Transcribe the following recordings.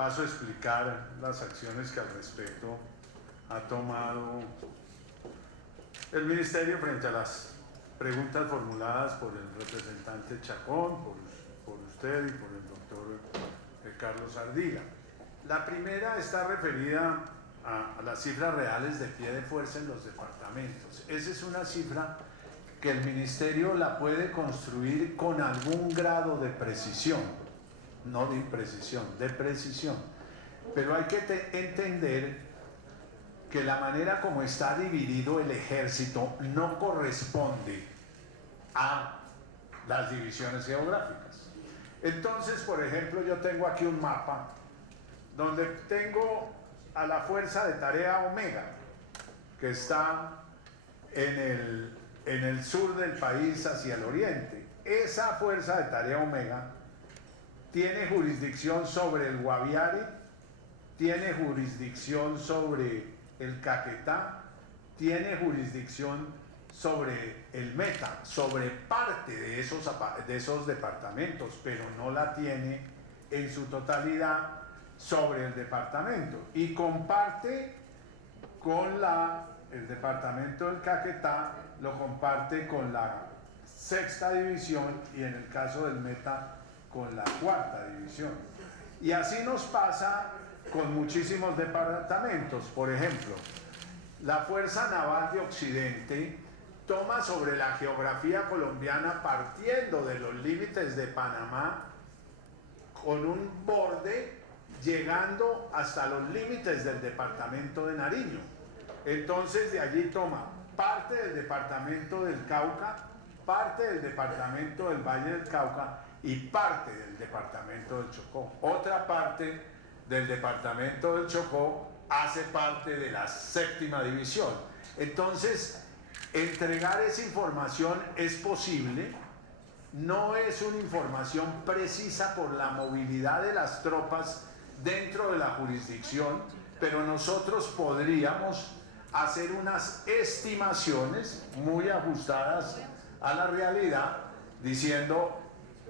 paso a explicar las acciones que al respecto ha tomado el Ministerio frente a las preguntas formuladas por el representante Chacón, por usted y por el doctor Carlos Ardila. La primera está referida a las cifras reales de pie de fuerza en los departamentos. Esa es una cifra que el Ministerio la puede construir con algún grado de precisión, no de imprecisión, de precisión. Pero hay que entender que la manera como está dividido el ejército no corresponde a las divisiones geográficas. Entonces, por ejemplo, yo tengo aquí un mapa donde tengo a la Fuerza de Tarea Omega, que está en el sur del país hacia el oriente. Esa Fuerza de Tarea Omega tiene jurisdicción sobre el Guaviare, tiene jurisdicción sobre el Caquetá, tiene jurisdicción sobre el Meta, sobre parte de esos departamentos, pero no la tiene en su totalidad sobre el departamento, y comparte con el departamento del Caquetá, lo comparte con la sexta división y en el caso del Meta con la cuarta división. Y así nos pasa con muchísimos departamentos. Por ejemplo, la Fuerza Naval de Occidente toma sobre la geografía colombiana, partiendo de los límites de Panamá, con un borde llegando hasta los límites del departamento de Nariño. Entonces de allí toma parte del departamento del Cauca, parte del departamento del Valle del Cauca y parte del departamento del Chocó. Otra parte del departamento del Chocó hace parte de la séptima división. Entonces, entregar esa información es posible, no es una información precisa por la movilidad de las tropas dentro de la jurisdicción, pero nosotros podríamos hacer unas estimaciones muy ajustadas a la realidad, diciendo,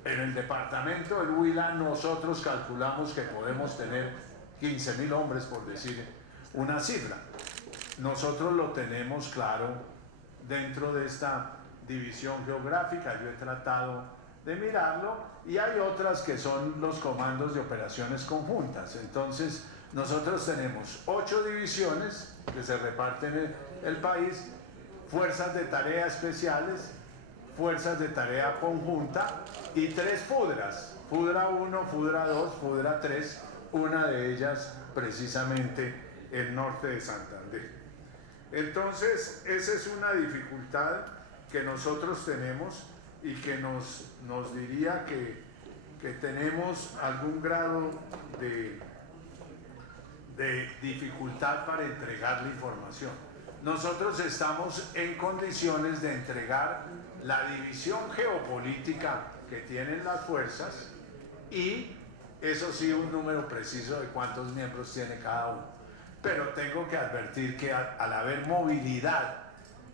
en el departamento del Huila nosotros calculamos que podemos tener 15.000 hombres, por decir una cifra. Nosotros lo tenemos claro dentro de esta división geográfica, yo he tratado de mirarlo, y hay otras que son los comandos de operaciones conjuntas. Entonces nosotros tenemos 8 divisiones que se reparten en el país, fuerzas de tarea especiales, fuerzas de tarea conjunta y 3 FUDRAs, FUDRA 1, FUDRA 2, FUDRA 3, una de ellas precisamente el norte de Santander. Entonces esa es una dificultad que nosotros tenemos y que nos diría que tenemos algún grado de dificultad para entregar la información. Nosotros estamos en condiciones de entregar la división geopolítica que tienen las fuerzas y, eso sí, un número preciso de cuántos miembros tiene cada uno. Pero tengo que advertir que al haber movilidad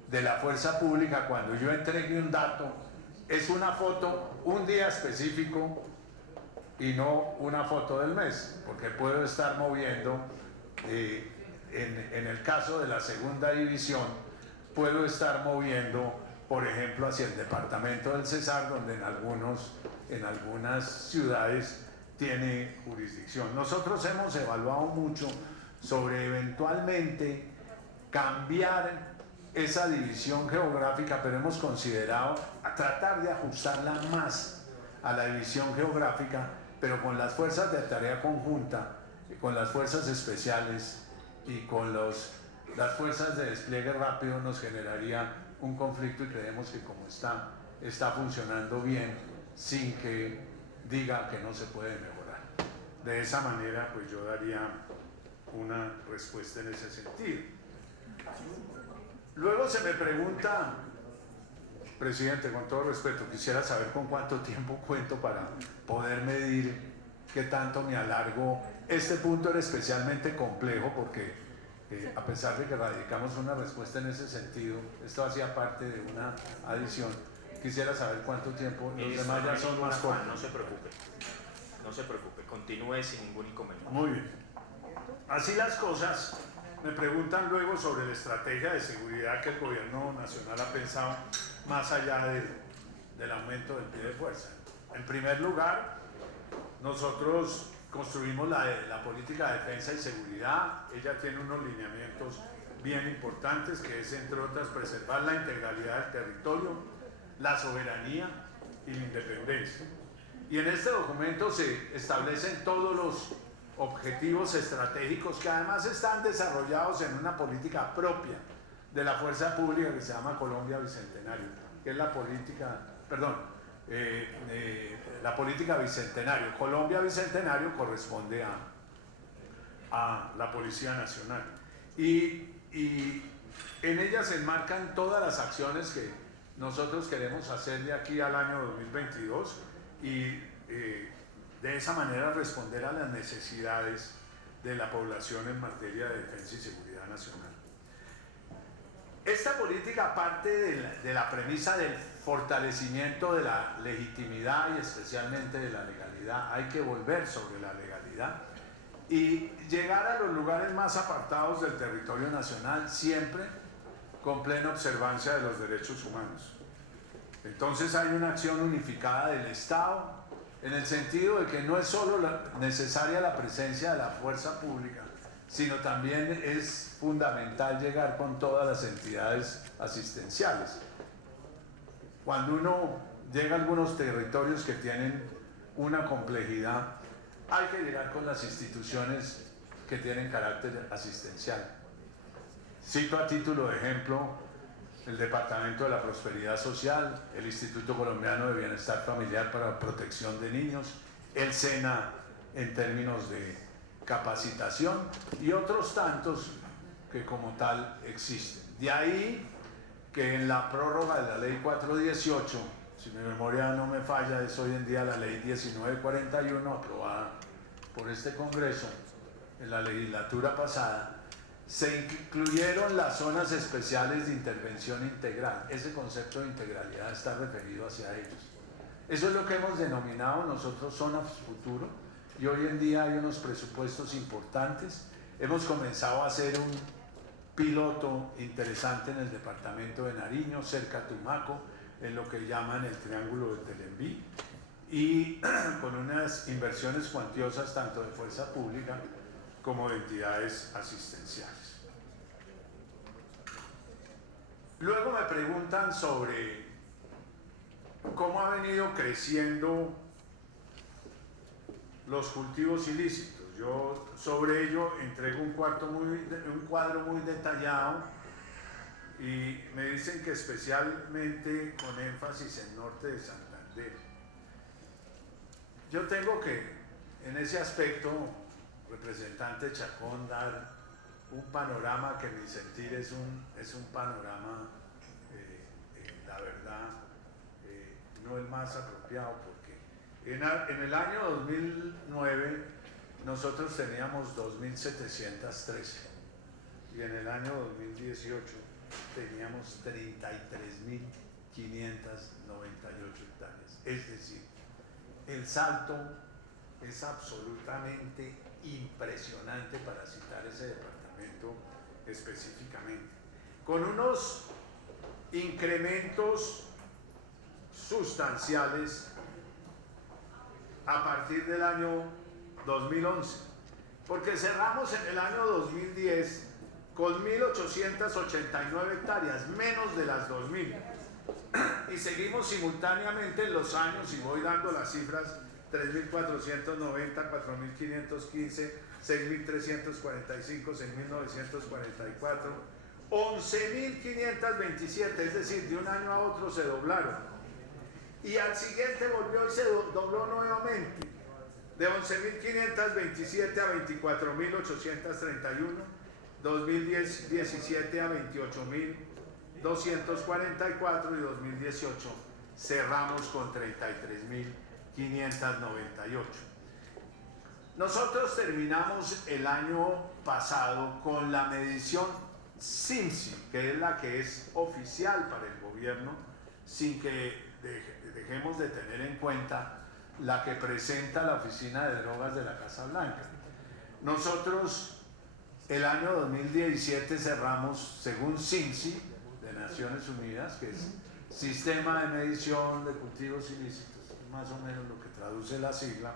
de la fuerza pública, cuando yo entregue un dato, es una foto un día específico y no una foto del mes, porque puedo estar moviendo, en el caso de la segunda división, puedo estar moviendo, por ejemplo, hacia el departamento del Cesar, donde en algunas ciudades tiene jurisdicción. Nosotros hemos evaluado mucho sobre eventualmente cambiar esa división geográfica, pero hemos considerado tratar de ajustarla más a la división geográfica, pero con las fuerzas de tarea conjunta, con las fuerzas especiales y con las fuerzas de despliegue rápido nos generaría un conflicto, y creemos que como está funcionando bien, sin que diga que no se puede mejorar. De esa manera, pues yo daría una respuesta en ese sentido. Luego se me pregunta, presidente, con todo respeto, quisiera saber con cuánto tiempo cuento para poder medir qué tanto me alargo. Este punto era especialmente complejo porque a pesar de que radicamos una respuesta en ese sentido, esto hacía parte de una adición. Quisiera saber cuánto tiempo, los demás ya son más cortos. No se preocupe, no se preocupe. continúe sin ningún inconveniente. Muy bien. Así las cosas, me preguntan luego sobre la estrategia de seguridad que el gobierno nacional ha pensado más allá del aumento del pie de fuerza. En primer lugar, nosotros construimos la política de defensa y seguridad. Ella tiene unos lineamientos bien importantes, que es, entre otras, preservar la integralidad del territorio, la soberanía y la independencia. Y en este documento se establecen todos los objetivos estratégicos que además están desarrollados en una política propia de la fuerza pública que se llama Colombia Bicentenario, que es la política, la política Bicentenario. Colombia Bicentenario corresponde a la Policía Nacional. Y en ella se enmarcan todas las acciones que nosotros queremos hacer de aquí al año 2022 y de esa manera responder a las necesidades de la población en materia de defensa y seguridad nacional. Esta política parte de la premisa del fortalecimiento de la legitimidad y especialmente de la legalidad. Hay que volver sobre la legalidad y llegar a los lugares más apartados del territorio nacional, siempre con plena observancia de los derechos humanos. Entonces hay una acción unificada del Estado, en el sentido de que no es solo necesaria la presencia de la fuerza pública, sino también es fundamental llegar con todas las entidades asistenciales. Cuando uno llega a algunos territorios que tienen una complejidad, hay que llegar con las instituciones que tienen carácter asistencial. Cito a título de ejemplo el Departamento de la Prosperidad Social, el Instituto Colombiano de Bienestar Familiar para la Protección de Niños, el SENA en términos de capacitación y otros tantos que como tal existen. De ahí que en la prórroga de la Ley 418, si mi memoria no me falla, es hoy en día la Ley 1941, aprobada por este Congreso en la legislatura pasada, se incluyeron las zonas especiales de intervención integral. Ese concepto de integralidad está referido hacia ellos. Eso es lo que hemos denominado nosotros zonas futuro, y hoy en día hay unos presupuestos importantes. Hemos comenzado a hacer un piloto interesante en el departamento de Nariño, cerca a Tumaco, en lo que llaman el Triángulo de Telembí, y con unas inversiones cuantiosas tanto de fuerza pública como de entidades asistenciales. Luego me preguntan sobre cómo ha venido creciendo los cultivos ilícitos. Yo sobre ello entrego un cuadro muy detallado y me dicen que especialmente con énfasis en norte de Santander. Yo tengo que, en ese aspecto, representante Chacón, dar un panorama que en mi sentir es un panorama, la verdad, no el más apropiado, porque en el año 2009 nosotros teníamos 2.713 y en el año 2018 teníamos 33.598 hectáreas. Es decir, el salto es absolutamente impresionante, para citar ese departamento específicamente, con unos incrementos sustanciales a partir del año 2011, porque cerramos en el año 2010 con 1.889 hectáreas, menos de las 2.000, y seguimos simultáneamente en los años, y voy dando las cifras: 3.490, 4.515, 6.345, 6.944, 11.527, es decir, de un año a otro se doblaron. Y al siguiente volvió y se dobló nuevamente, de 11.527 a 24.831, 2017 a 28.244 y 2018 cerramos con 33.598. Nosotros terminamos el año pasado con la medición CIMSI, que es la que es oficial para el gobierno, sin que dejemos de tener en cuenta la que presenta la Oficina de Drogas de la Casa Blanca. Nosotros el año 2017 cerramos, según CINCI de Naciones Unidas, que es Sistema de Medición de Cultivos Ilícitos, más o menos lo que traduce la sigla,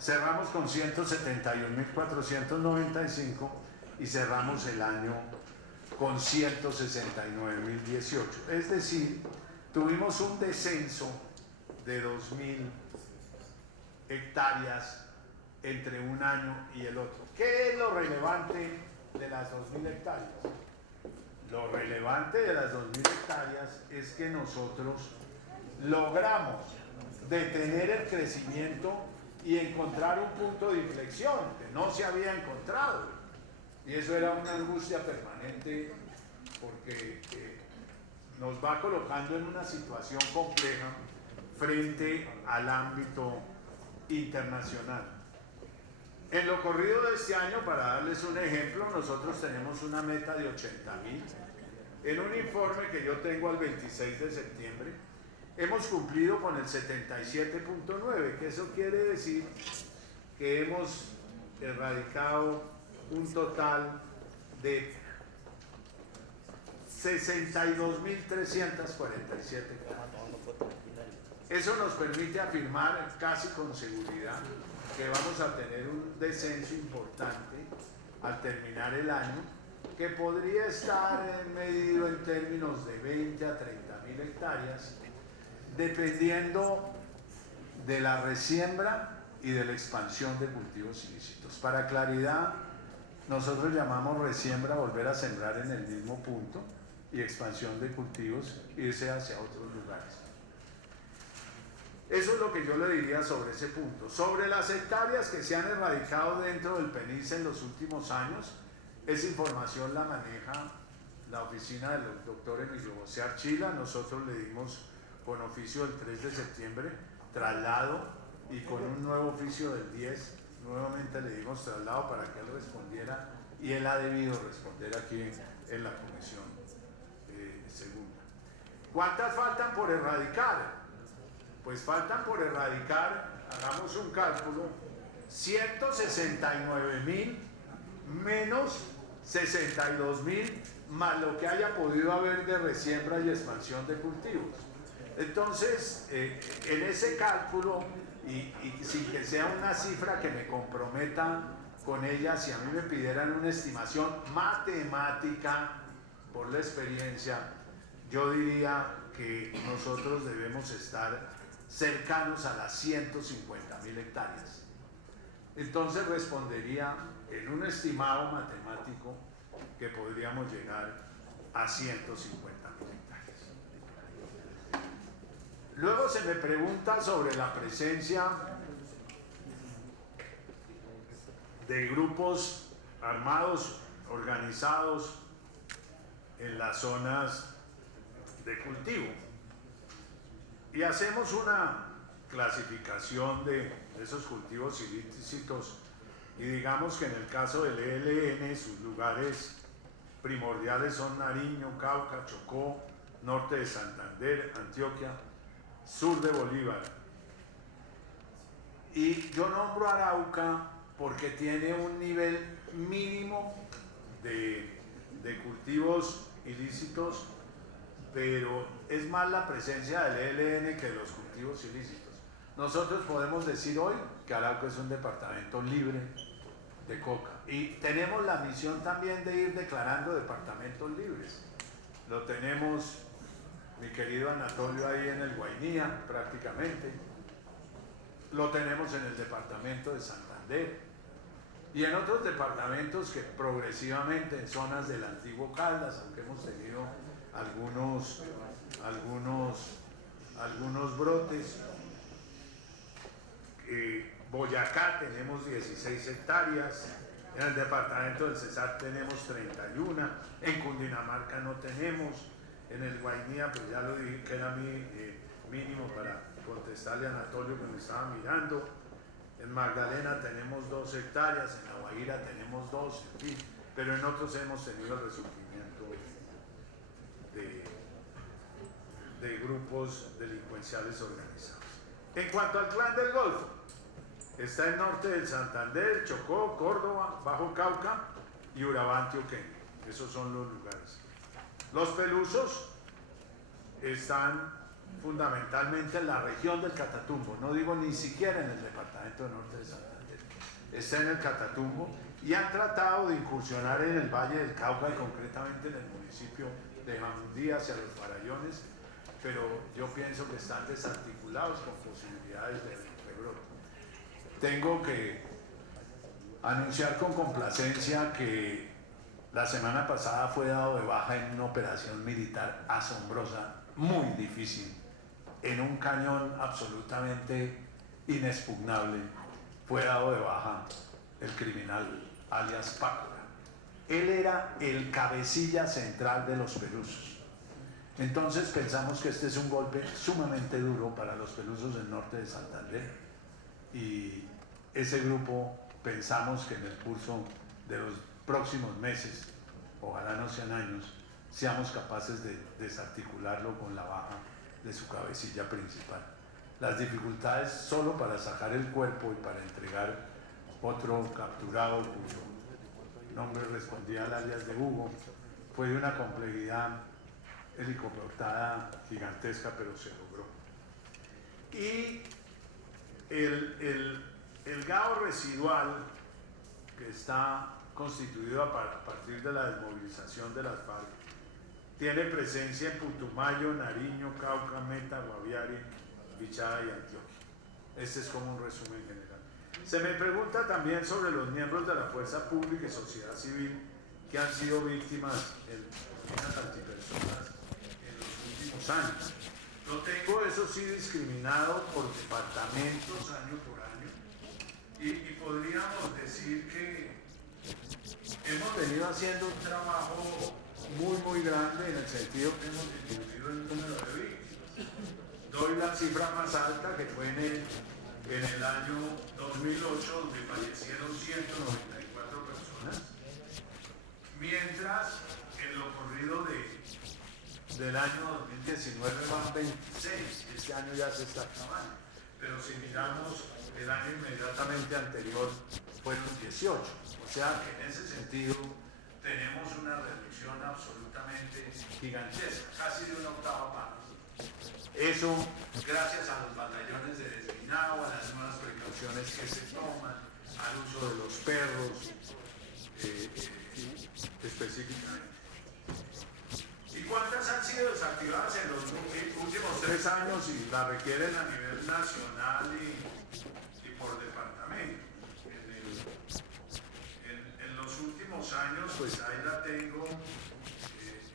cerramos con 171.495 y cerramos el año con 169.018. Es decir, tuvimos un descenso de 2.000 hectáreas entre un año y el otro. ¿Qué es lo relevante de las 2.000 hectáreas? Lo relevante de las 2.000 hectáreas es que nosotros logramos detener el crecimiento y encontrar un punto de inflexión que no se había encontrado. Y eso era una angustia permanente porque nos va colocando en una situación compleja frente al ámbito internacional. En lo corrido de este año, para darles un ejemplo, nosotros tenemos una meta de 80.000. En un informe que yo tengo al 26 de septiembre, hemos cumplido con el 77.9, que eso quiere decir que hemos erradicado un total de 62.347. Eso nos permite afirmar casi con seguridad que vamos a tener un descenso importante al terminar el año, que podría estar medido en términos de 20 a 30.000 hectáreas, dependiendo de la resiembra y de la expansión de cultivos ilícitos. Para claridad, nosotros llamamos resiembra volver a sembrar en el mismo punto y expansión de cultivos irse hacia otros lugares. Eso es lo que yo le diría sobre ese punto. Sobre las hectáreas que se han erradicado dentro del PENICE en los últimos años, esa información la maneja la oficina del doctor Emilio José Archila. Nosotros le dimos con oficio del 3 de septiembre traslado y con un nuevo oficio del 10 nuevamente le dimos traslado para que él respondiera, y él ha debido responder aquí en la comisión segunda. ¿Cuántas faltan por erradicar? Pues faltan por erradicar, hagamos un cálculo, 169.000 menos 62.000 más lo que haya podido haber de resiembra y expansión de cultivos. Entonces, en ese cálculo, y sin que sea una cifra que me comprometa con ella, si a mí me pidieran una estimación matemática por la experiencia, yo diría que nosotros debemos estar cercanos a las 150.000 hectáreas. Entonces respondería en un estimado matemático que podríamos llegar a 150.000 hectáreas. Luego se me pregunta sobre la presencia de grupos armados organizados en las zonas de cultivo. Y hacemos una clasificación de esos cultivos ilícitos, y digamos que en el caso del ELN sus lugares primordiales son Nariño, Cauca, Chocó, norte de Santander, Antioquia, sur de Bolívar. Y yo nombro Arauca porque tiene un nivel mínimo de cultivos ilícitos, pero es más la presencia del ELN que de los cultivos ilícitos. Nosotros podemos decir hoy que Arauca es un departamento libre de coca, y tenemos la misión también de ir declarando departamentos libres. Lo tenemos, mi querido Anatolio, ahí en el Guainía prácticamente, lo tenemos en el departamento de Santander y en otros departamentos que progresivamente, en zonas del antiguo Caldas, aunque hemos tenido algunos brotes. Boyacá tenemos 16 hectáreas, en el departamento del Cesar tenemos 31, en Cundinamarca no tenemos, en el Guainía, pues ya lo dije que era mi mínimo para contestarle a Anatolio que me estaba mirando. En Magdalena tenemos 2 hectáreas, en La Guajira tenemos 2, en fin, pero en otros hemos tenido el resurgimiento de grupos delincuenciales organizados. En cuanto al Clan del Golfo, está el norte del Santander, Chocó, Córdoba, Bajo Cauca y Urabá, Antioquia. Esos son los lugares. Los Pelusos están fundamentalmente en la región del Catatumbo, no digo ni siquiera en el departamento del norte de Santander, está en el Catatumbo y han tratado de incursionar en el Valle del Cauca y concretamente en el municipio de Jamundí hacia los Farallones, pero yo pienso que están desarticulados con posibilidades de rebrote. Tengo que anunciar con complacencia que la semana pasada fue dado de baja en una operación militar asombrosa, muy difícil, en un cañón absolutamente inexpugnable. Fue dado de baja el criminal alias Pácora. Él era el cabecilla central de los Pelusos. Entonces pensamos que este es un golpe sumamente duro para los Pelusos del norte de Santander y ese grupo pensamos que en el curso de los próximos meses, ojalá no sean años, seamos capaces de desarticularlo con la baja de su cabecilla principal. Las dificultades solo para sacar el cuerpo y para entregar otro capturado cuyo nombre respondía al alias de Hugo fue de una complejidad helicoportada gigantesca, pero se logró. Y el GAO residual, que está constituido a partir de la desmovilización de las FARC, tiene presencia en Putumayo, Nariño, Cauca, Meta, Guaviare, Bichada y Antioquia. Este es como un resumen general. Se me pregunta también sobre los miembros de la fuerza pública y sociedad civil que han sido víctimas de unas antipersonas en los últimos años. Lo tengo, eso sí, discriminado por departamentos año por año y podríamos decir que hemos venido haciendo un trabajo muy grande en el sentido que hemos disminuido el número de víctimas. Doy la cifra más alta, que fue en el año 2008, donde fallecieron 194 personas, mientras en lo corrido del año 2019 van 26, este año ya se está acabando, pero si miramos el año inmediatamente anterior fueron 18, o sea que en ese sentido tenemos una reducción absolutamente gigantesca, casi de una octava parte. Eso gracias a los batallones de desminado, a las nuevas precauciones que se toman, al uso de los perros específicamente. ¿Y cuántas han sido desactivadas en los últimos 3 años y la requieren a nivel nacional y por departamento? En los últimos años, pues ahí la tengo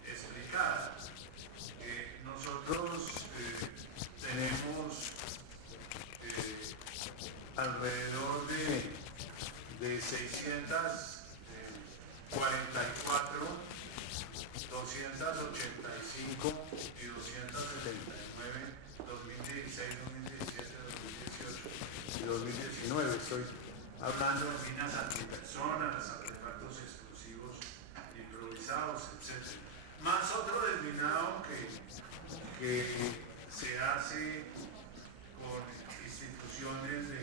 explicada. Nosotros tenemos alrededor de 644, 285 y 279, 2016, 2017, 2018 y 2019. Estoy hablando de minas antipersonas, artefactos explosivos improvisados, etc. Más otro desminado que se hace con instituciones de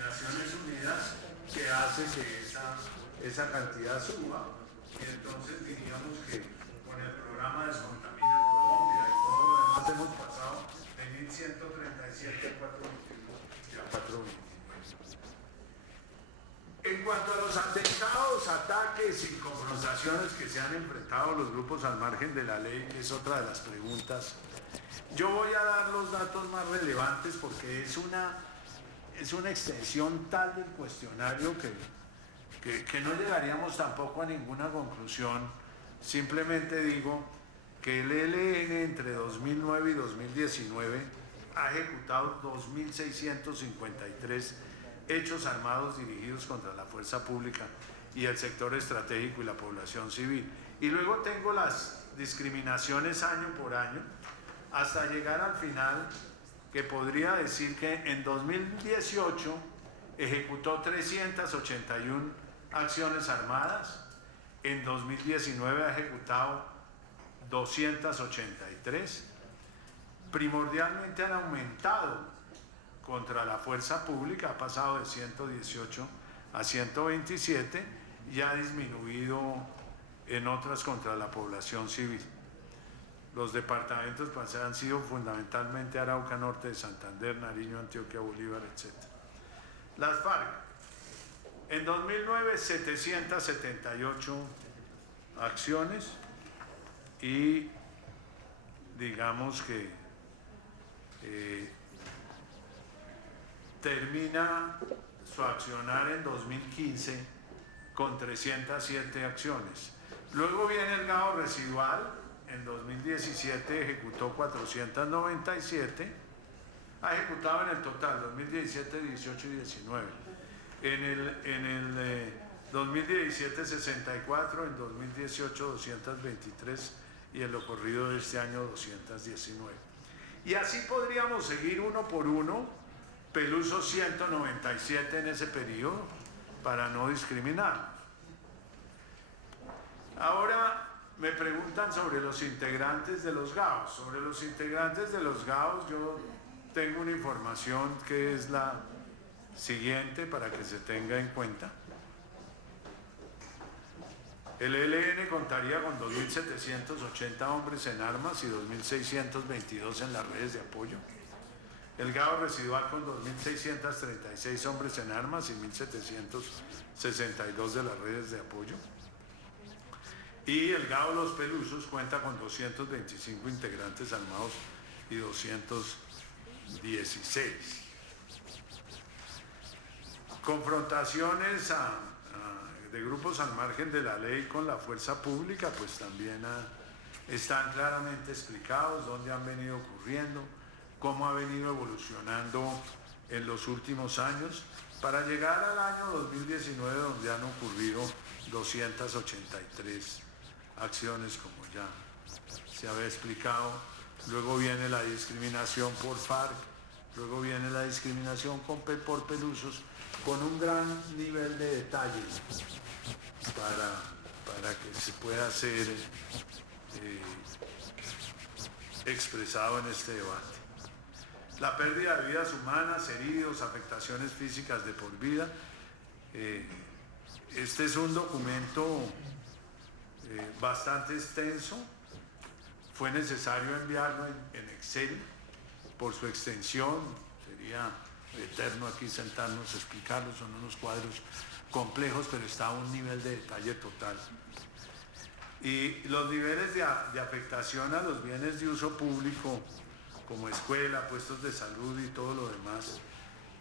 Naciones Unidas, que hace que esa cantidad suba. Y entonces diríamos que con el programa Descontamina Colombia y todo lo demás hemos pasado de 1.137 a 421. En cuanto a los atentados, ataques y confrontaciones que se han enfrentado los grupos al margen de la ley, que es otra de las preguntas, yo voy a dar los datos más relevantes porque es una extensión tal del cuestionario que no llegaríamos tampoco a ninguna conclusión. Simplemente digo que el ELN entre 2009 y 2019 ha ejecutado 2.653 hechos armados dirigidos contra la fuerza pública y el sector estratégico y la población civil. Y luego tengo las discriminaciones año por año, hasta llegar al final, que podría decir que en 2018 ejecutó 381 acciones armadas, en 2019 ha ejecutado 283, primordialmente han aumentado contra la fuerza pública ha pasado de 118 a 127 y ha disminuido en otras contra la población civil. Los departamentos pues, han sido fundamentalmente Arauca, Norte de Santander, Nariño, Antioquia, Bolívar, etc. Las FARC, en 2009 778 acciones y digamos que termina su accionar en 2015 con 307 acciones. Luego viene el GAO residual, en 2017 ejecutó 497, ha ejecutado en el total 2017, 18 y 19. En el 2017 64, en 2018 223 y en lo corrido de este año 219. Y así podríamos seguir uno por uno. Peluso 197 en ese periodo, para no discriminar. Ahora me preguntan sobre los integrantes de los GAOs. Sobre los integrantes de los GAOs yo tengo una información que es la siguiente para que se tenga en cuenta. El ELN contaría con 2.780 hombres en armas y 2.622 en las redes de apoyo. El GAO residual con 2.636 hombres en armas y 1.762 de las redes de apoyo. Y el GAO Los Pelusos cuenta con 225 integrantes armados y 216. Confrontaciones de grupos al margen de la ley con la fuerza pública, pues también están claramente explicados dónde han venido ocurriendo, cómo ha venido evolucionando en los últimos años, para llegar al año 2019 donde han ocurrido 283 acciones, como ya se había explicado. Luego viene la discriminación por FARC, luego viene la discriminación por Pelusos, con un gran nivel de detalle para que se pueda ser expresado en este debate. La pérdida de vidas humanas, heridos, afectaciones físicas de por vida. Este es un documento bastante extenso. Fue necesario enviarlo en Excel por su extensión. Sería eterno aquí sentarnos a explicarlo. Son unos cuadros complejos, pero está a un nivel de detalle total. Y los niveles de afectación a los bienes de uso público, como escuela, puestos de salud y todo lo demás,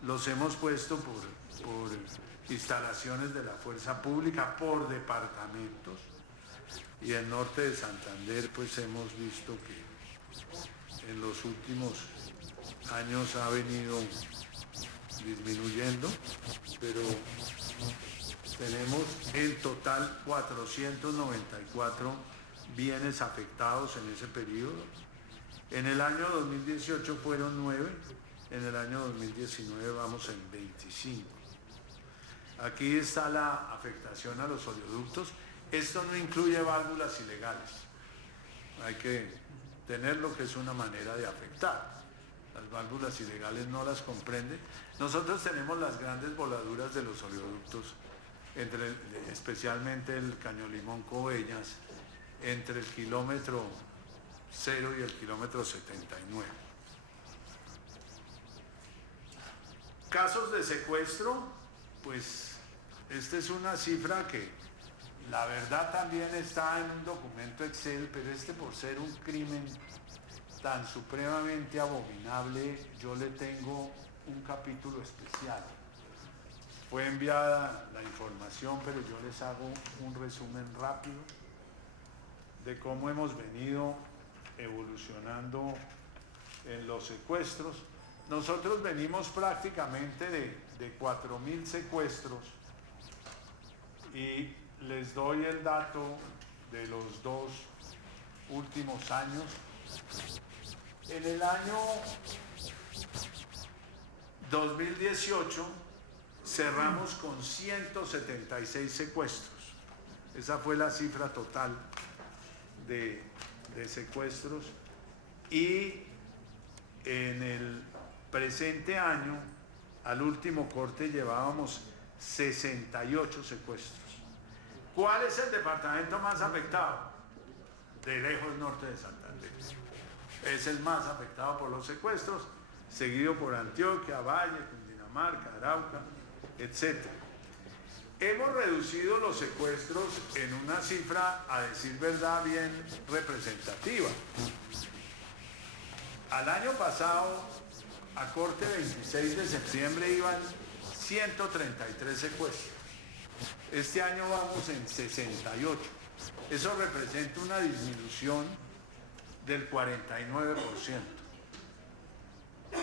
los hemos puesto por instalaciones de la fuerza pública, por departamentos. Y en Norte de Santander pues hemos visto que en los últimos años ha venido disminuyendo, pero tenemos en total 494 bienes afectados en ese periodo. En el año 2018 fueron 9, en el año 2019 vamos en 25. Aquí está la afectación a los oleoductos. Esto no incluye válvulas ilegales. Hay que tener lo que es una manera de afectar. Las válvulas ilegales no las comprende. Nosotros tenemos las grandes voladuras de los oleoductos, especialmente el Caño Limón Coveñas, entre el kilómetro 0 y el kilómetro 79. Casos de secuestro, pues esta es una cifra que la verdad también está en un documento Excel, pero por ser un crimen tan supremamente abominable, yo le tengo un capítulo especial. Fue enviada la información, pero yo les hago un resumen rápido de cómo hemos venido evolucionando en los secuestros. Nosotros venimos prácticamente de 4.000 secuestros y les doy el dato de los 2 últimos años. En el año 2018 cerramos con 176 secuestros. Esa fue la cifra total de secuestros. Y en el presente año, al último corte, llevábamos 68 secuestros. ¿Cuál es el departamento más afectado? De lejos, norte de Santander. Es el más afectado por los secuestros, seguido por Antioquia, Valle, Cundinamarca, Arauca, etc. Hemos reducido los secuestros en una cifra, a decir verdad, bien representativa. Al año pasado, a corte 26 de septiembre, iban 133 secuestros. Este año vamos en 68. Eso representa una disminución del 49%.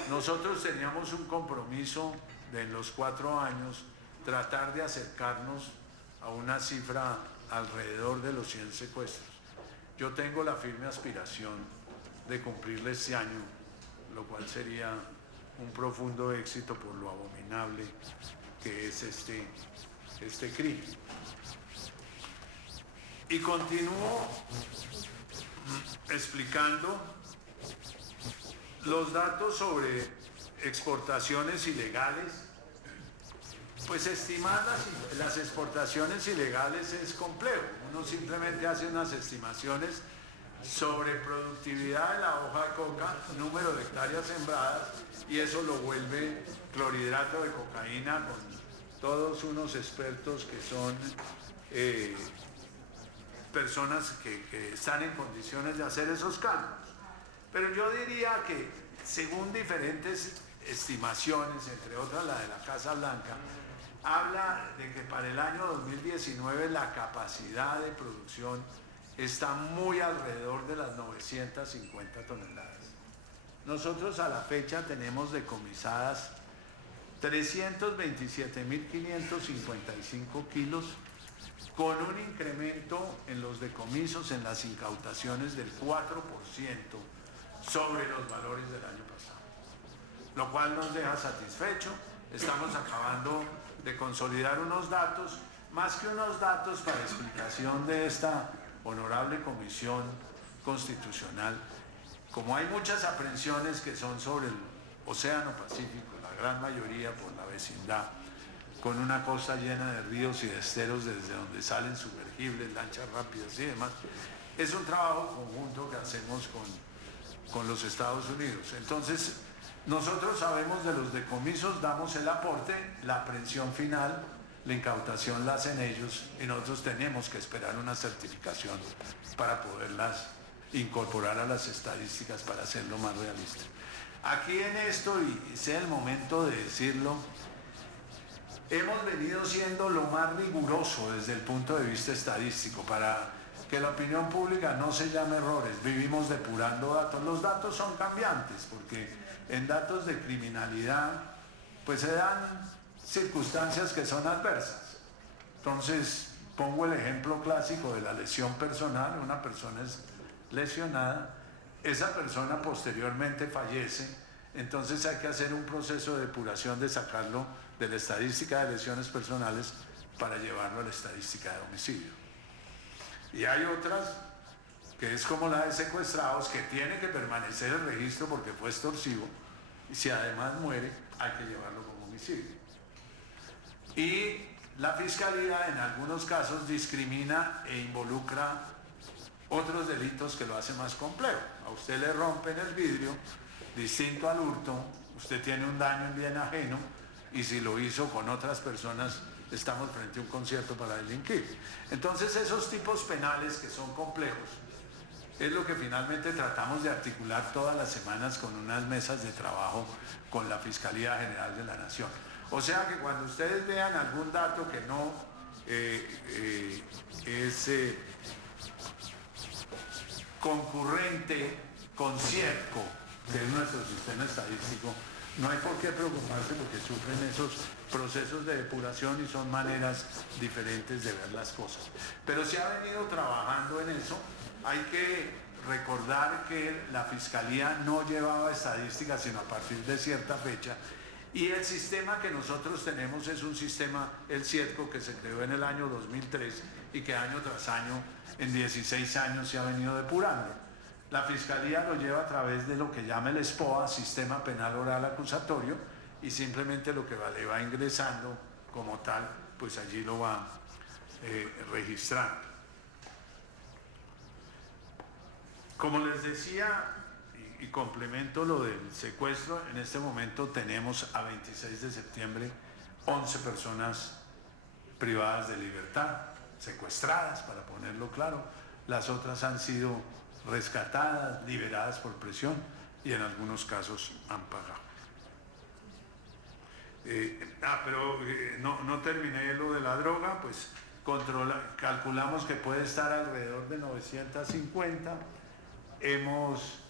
Nosotros teníamos un compromiso de en los 4 años tratar de acercarnos a una cifra alrededor de los 100 secuestros. Yo tengo la firme aspiración de cumplirle este año, lo cual sería un profundo éxito por lo abominable que es este crimen. Y continúo explicando los datos sobre exportaciones ilegales. Pues estimar las exportaciones ilegales es complejo. Uno simplemente hace unas estimaciones sobre productividad de la hoja de coca, número de hectáreas sembradas, y eso lo vuelve clorhidrato de cocaína, con todos unos expertos que son personas que están en condiciones de hacer esos cálculos. Pero yo diría que según diferentes estimaciones, entre otras la de la Casa Blanca, habla de que para el año 2019 la capacidad de producción está muy alrededor de las 950 toneladas. Nosotros a la fecha tenemos decomisadas 327.555 kilos, con un incremento en los decomisos, en las incautaciones del 4% sobre los valores del año pasado, lo cual nos deja satisfecho. Estamos acabando de consolidar unos datos, más que unos datos para explicación de esta honorable Comisión Constitucional. Como hay muchas aprehensiones que son sobre el Océano Pacífico, la gran mayoría por la vecindad, con una costa llena de ríos y de esteros desde donde salen sumergibles, lanchas rápidas y demás, es un trabajo conjunto que hacemos con los Estados Unidos. Entonces, nosotros sabemos de los decomisos, damos el aporte, la aprehensión final, la incautación la hacen ellos, y nosotros tenemos que esperar una certificación para poderlas incorporar a las estadísticas para hacerlo más realista. Aquí en esto, y sea el momento de decirlo, hemos venido siendo lo más riguroso desde el punto de vista estadístico para que la opinión pública no se llame errores. Vivimos depurando datos. Los datos son cambiantes porque en datos de criminalidad pues se dan circunstancias que son adversas. Entonces pongo el ejemplo clásico de la lesión personal. Una persona es lesionada, esa persona posteriormente fallece, entonces hay que hacer un proceso de depuración de sacarlo de la estadística de lesiones personales para llevarlo a la estadística de homicidio. Y hay otras que es como la de secuestrados, que tiene que permanecer el registro porque fue extorsivo, y si además muere hay que llevarlo como homicidio. Y la Fiscalía en algunos casos discrimina e involucra otros delitos que lo hacen más complejo. A usted le rompen el vidrio, distinto al hurto, usted tiene un daño en bien ajeno, y si lo hizo con otras personas, estamos frente a un concierto para delinquir. Entonces esos tipos penales que son complejos, es lo que finalmente tratamos de articular todas las semanas con unas mesas de trabajo con la Fiscalía General de la Nación. O sea que cuando ustedes vean algún dato que no es concurrente con CIEPCO, que es nuestro sistema estadístico, no hay por qué preocuparse porque sufren esos procesos de depuración y son maneras diferentes de ver las cosas. Pero se ha venido trabajando en eso. Hay que recordar que la Fiscalía no llevaba estadísticas sino a partir de cierta fecha, y el sistema que nosotros tenemos es un sistema, el CIEPCO, que se creó en el año 2003 y que año tras año, en 16 años, se ha venido depurando. La Fiscalía lo lleva a través de lo que llama el SPOA, Sistema Penal Oral Acusatorio, y simplemente lo que le va ingresando como tal, pues allí lo va registrando. Como les decía, y complemento lo del secuestro, en este momento tenemos a 26 de septiembre 11 personas privadas de libertad, secuestradas, para ponerlo claro. Las otras han sido rescatadas, liberadas por presión y en algunos casos han pagado. Pero no terminé lo de la droga, pues calculamos que puede estar alrededor de 950. Hemos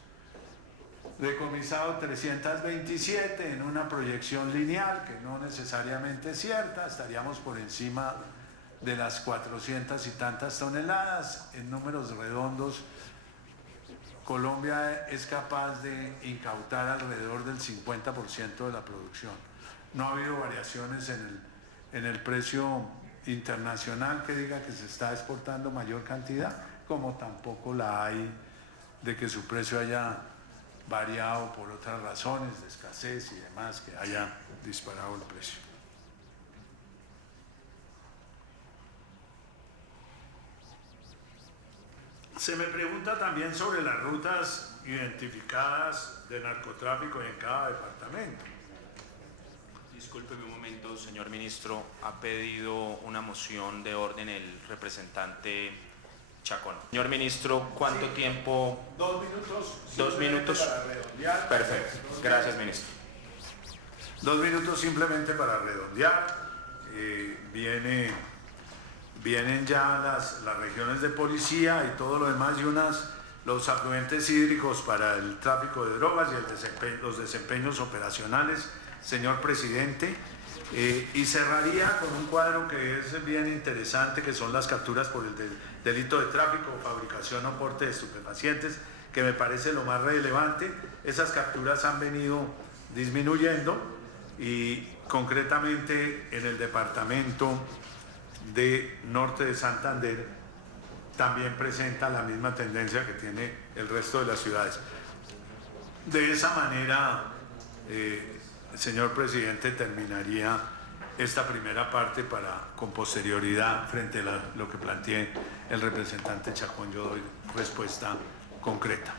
decomisado 327 en una proyección lineal que no necesariamente es cierta, estaríamos por encima de las 400 y tantas toneladas. En números redondos, Colombia es capaz de incautar alrededor del 50% de la producción. No ha habido variaciones en el precio internacional que diga que se está exportando mayor cantidad, como tampoco la hay de que su precio haya variado por otras razones de escasez y demás, que haya disparado el precio. Se me pregunta también sobre las rutas identificadas de narcotráfico en cada departamento. Discúlpeme un momento, señor ministro. Ha pedido una moción de orden el representante Chacón. Señor ministro, ¿cuánto tiempo? 2 minutos. 2 minutos. Para redondear. Perfecto. Gracias, ministro. 2 minutos simplemente para redondear. Vienen ya las regiones de policía y todo lo demás, y los afluentes hídricos para el tráfico de drogas y los desempeños operacionales, señor presidente. Y cerraría con un cuadro que es bien interesante, que son las capturas por el delito de tráfico, fabricación o porte de estupefacientes, que me parece lo más relevante. Esas capturas han venido disminuyendo y concretamente en el departamento de Norte de Santander también presenta la misma tendencia que tiene el resto de las ciudades. De esa manera, señor presidente, terminaría esta primera parte para, con posterioridad, frente a lo que planteé el representante Chacón, yo doy respuesta concreta.